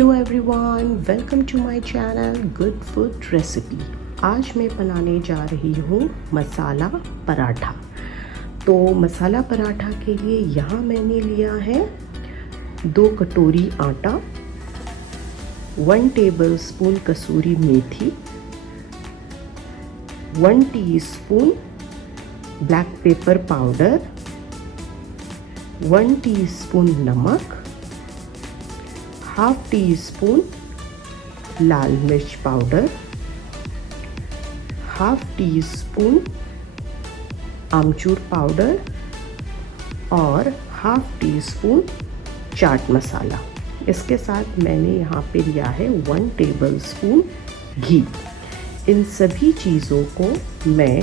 Hello everyone, welcome to my channel good food recipe. आज मैं बनाने जा रही हूँ मसाला पराठा। तो मसाला पराठा के लिए यहाँ मैंने लिया है 2 कटोरी आटा, 1 टेबलस्पून कसूरी मेथी, 1 teaspoon black pepper powder, 1 teaspoon नमक, हाफ टी स्पून लाल मिर्च पाउडर, हाफ टी स्पून आमचूर पाउडर और half tea spoon chaat masala. इसके साथ मैंने यहाँ पे लिया है 1 टेबलस्पून घी। इन सभी चीज़ों को मैं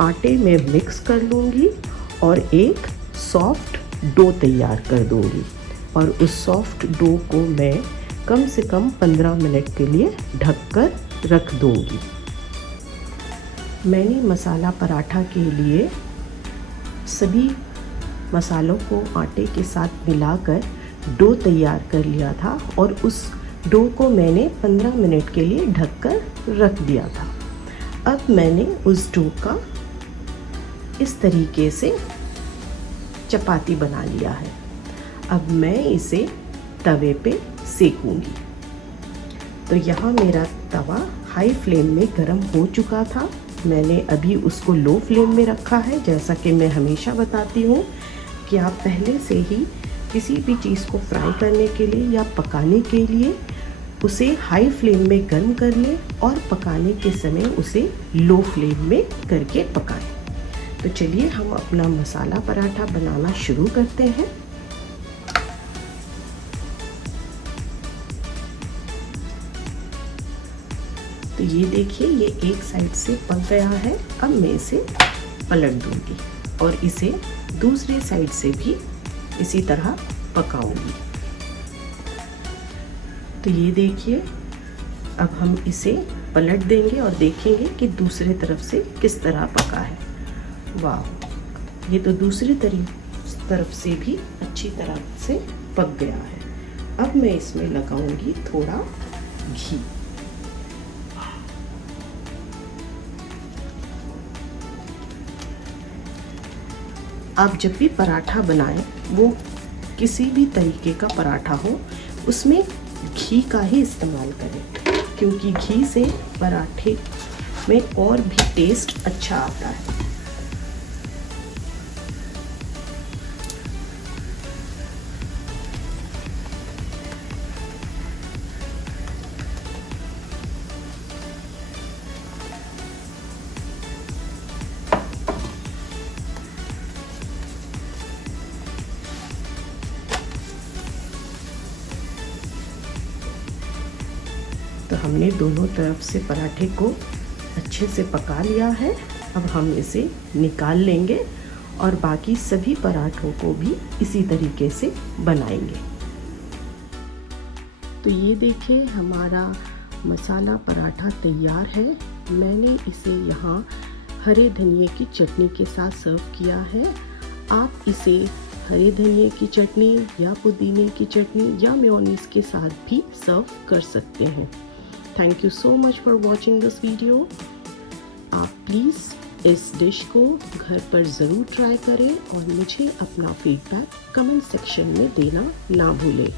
आटे में मिक्स कर लूँगी और एक सॉफ्ट डो तैयार कर दूँगी। और उस सॉफ्ट डो को मैं कम से कम 15 मिनट के लिए ढक कर रख दूँगी। मैंने मसाला पराठा के लिए सभी मसालों को आटे के साथ मिलाकर डो तैयार कर लिया था और उस डो को मैंने 15 मिनट के लिए ढक कर रख दिया था। अब मैंने उस डो का इस तरीके से चपाती बना लिया है। अब मैं इसे तवे पे सेकूंगी। तो यहाँ मेरा तवा हाई फ्लेम में गरम हो चुका था। मैंने अभी उसको लो फ्लेम में रखा है। जैसा कि मैं हमेशा बताती हूँ कि आप पहले से ही किसी भी चीज़ को फ्राई करने के लिए या पकाने के लिए उसे हाई फ्लेम में गर्म कर लें और पकाने के समय उसे लो फ्लेम में करके पकाएं। तो चलिए हम अपना मसाला पराठा बनाना शुरू करते हैं। तो ये देखिए, ये एक साइड से पक गया है। अब मैं इसे पलट दूंगी और इसे दूसरे साइड से भी इसी तरह पकाऊंगी। तो ये देखिए, अब हम इसे पलट देंगे और देखेंगे कि दूसरे तरफ से किस तरह पका है। वाह, ये तो दूसरी तरफ से भी अच्छी तरह से पक गया है। अब मैं इसमें लगाऊंगी थोड़ा घी। आप जब भी पराठा बनाएं, वो किसी भी तरीके का पराठा हो, उसमें घी का ही इस्तेमाल करें, क्योंकि घी से पराठे में और भी टेस्ट अच्छा आता है। तो हमने दोनों तरफ से पराठे को अच्छे से पका लिया है। अब हम इसे निकाल लेंगे और बाकी सभी पराठों को भी इसी तरीके से बनाएंगे। तो ये देखिए, हमारा मसाला पराठा तैयार है। मैंने इसे यहाँ हरे धनिए की चटनी के साथ सर्व किया है। आप इसे हरे धनिए की चटनी या पुदीने की चटनी या मेयोनीज के साथ भी सर्व कर सकते हैं। Thank you so much for watching this video. आप प्लीज़ इस डिश को घर पर ज़रूर ट्राई करें और मुझे अपना फीडबैक कमेंट सेक्शन में देना ना भूलें।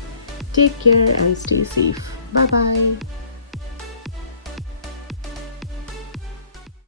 Take care and stay safe. Bye bye.